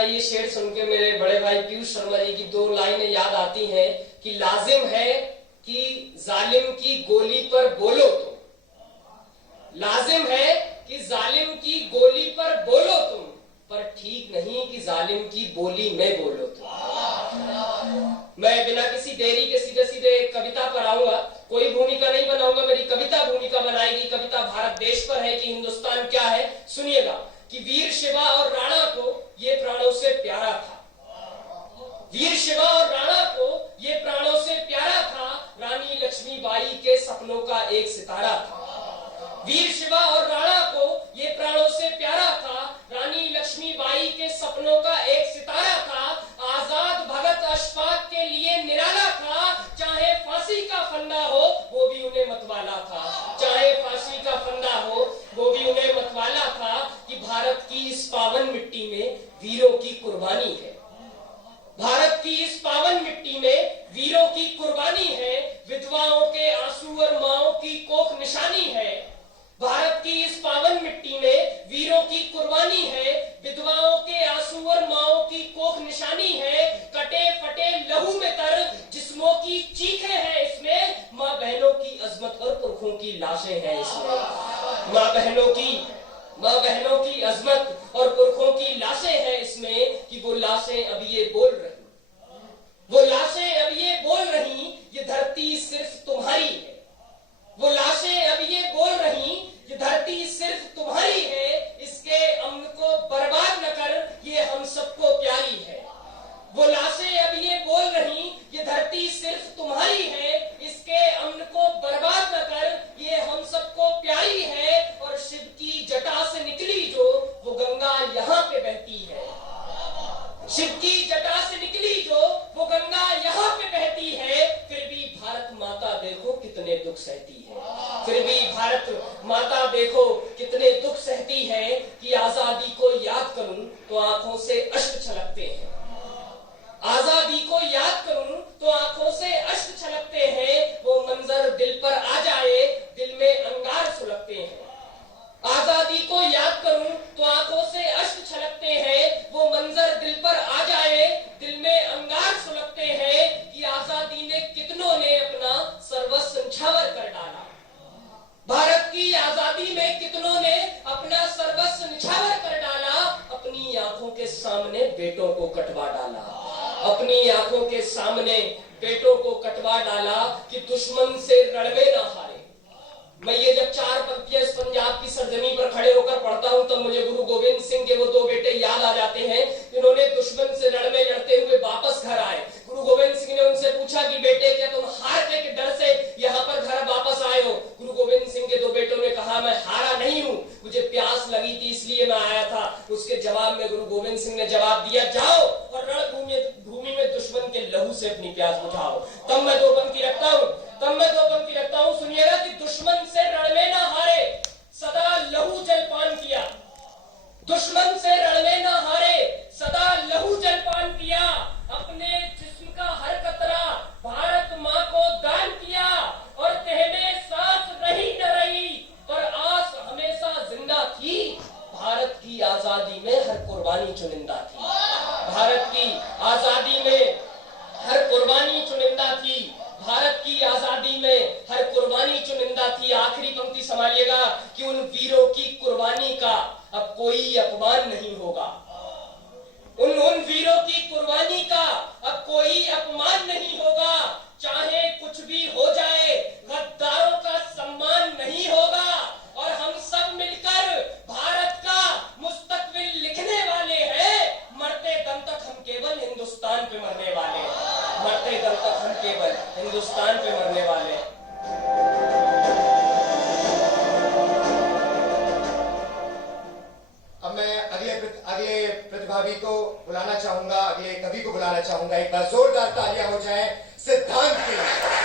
गाना ये शेर सुन के मेरे बड़े भाई पीयूष शर्मा जी की दो लाइनें याद आती हैं कि लाजिम है कि जालिम की गोली पर बोलो तुम, लाजिम है कि जालिम की गोली पर बोलो तुम, पर ठीक नहीं कि जालिम की बोली में बोलो तुम। मैं बिना किसी देरी के सीधे सीधे कविता पर आऊंगा, कोई भूमिका नहीं बनाऊंगा, मेरी कविता भूमिका बनाएगी। कविता भारत देश पर है कि हिंदुस्तान क्या है। सुनिएगा कि वीर शिवा और राणा को ये प्राणों से प्यारा था, वीर शिवा और राणा को ये प्राणों से प्यारा था, रानी लक्ष्मीबाई के सपनों का एक सितारा था। वीर शिवा और राणा को ये प्राणों से प्यारा था, रानी लक्ष्मीबाई के सपनों का एक सितारा था। आजाद भगत अशफाक के लिए निराला था, चाहे फांसी का फंदा हो वो भी उन्हें मतवाला था, चाहे फांसी का फंदा हो वो भी उन्हें मतवाला था। कि भारत की इस पावन मिट्टी में वीरों की कुर्बानी है, भारत की इस पावन मिट्टी में वीरों की कुर्बानी है, विधवाओं के आंसू और माओं की कोख निशानी है। भारत की इस पावन मिट्टी में वीरों की कुर्बानी है, विधवाओं के आंसू और माओं की कोख निशानी है। कटे फटे लहू में तर जिस्मों की चीखें हैं इसमें, माँ बहनों की अजमत और पुरखों की लाशें हैं इसमें। माँ बहनों की अजमत और पुरखों की लाशें हैं इसमें। कि वो लाशें अब ये बोल रही, वो लाशें अब ये बोल रही, ये धरती सिर्फ तुम्हारी है। वो लाशें अब ये बोल रही, ये धरती सिर्फ तुम्हारी है, इसके अमन को बर्बाद न कर, ये हम सबको प्यारी है। वो लाशें अब ये बोल रही, ये धरती सिर्फ तुम्हारी है, इसके अमन को बर्बाद न कर, ये हम सबको प्यारी है। और शिव की जटा से निकली जो वो गंगा यहाँ पे बहती है, शिव की जटा से निकली जो वो गंगा यहाँ पे बहती है। फिर भी भारत माता देखो कितने दुख सहती है, फिर भी भारत माता देखो कितने दुख सहती है। कि आजादी को याद करूं तो आंखों से अश्क छलकते हैं, आजादी को याद करूं तो आंखों से अश्क छलकते हैं। वो मंजर दिल पर आ जाए दिल में अंगार सुलगते हैं। आजादी को याद करूं तो आंखों से अश्क छलकते हैं, वो मंजर दिल पर आ जाए दिल में अंगार सुलगते हैं। कि आजादी ने कितनों ने अपना सर्वस्व न्यौछावर कर डाला, भारत की आजादी में कितनों ने अपना सर्वस्व न्यौछावर कर डाला। अपनी आंखों के सामने बेटों को कटवा डाला, अपनी आंखों के सामने बेटों को कटवा डाला। कि दुश्मन से रणवे ना हारे। मैं ये जब चार पंक्तियां इस पंजाब की सरजमी पर खड़े होकर पढ़ता हूं तब मुझे गुरु गोविंद सिंह के वो दो बेटे याद आ जाते हैं, जिन्होंने दुश्मन से लड़ते हुए वापस घर आए। गुरु गोविंद सिंह ने उनसे पूछा कि बेटे क्या तुम हारने के डर से यहाँ पर घर वापस आए हो? गुरु गोविंद सिंह के दो बेटों ने कहा मैं हारा नहीं हूँ, मुझे प्यास लगी थी इसलिए मैं आया था। उसके जवाब में गुरु गोविंद सिंह ने जवाब दिया, जाओ और रणभूमि में दुश्मन के लहू से अपनी प्यास बुझाओ। तब मैं दो पंक्ति रखता हूँ, सुनिएगा कि दुश्मन से रणवे ना हारे, सदा लहू जलपान किया। दुश्मन से रणवे ना हारे, सदा लहू जलपान किया। अपने जिस्म का हर कतरा भारत माँ को दान किया। और तह में सांस रही न रही पर आस हमेशा जिंदा थी। भारत की आजादी में हर कुर्बानी चुनिंदा थी, भारत की आजादी में हर कुर्बानी चुनिंदा थी, भारत की आजादी में हर कुर्बानी चुनिंदा थी। आखिरी पंक्ति संभालिएगा कि उन वीरों की कुर्बानी का अब कोई अपमान नहीं होगा, उन वीरों की कुर्बानी का अब कोई अपमान नहीं होगा। चाहे कुछ भी हो जाए गद्दारों का सम्मान नहीं होगा। और हम सब मिलकर भारत का मुस्तकबिल लिखने वाले हैं, मरते दम तक हम केवल हिंदुस्तान पे मरने वाले हैं, मरते दम तक हम केवल हिंदुस्तान पे मरने वाले हैं। अब मैं अगले प्रतिभागी को बुलाना चाहूंगा, अगले कवि को बुलाना चाहूंगा। एक बार जोरदार तालियां हो जाए सिद्धांत के लिए।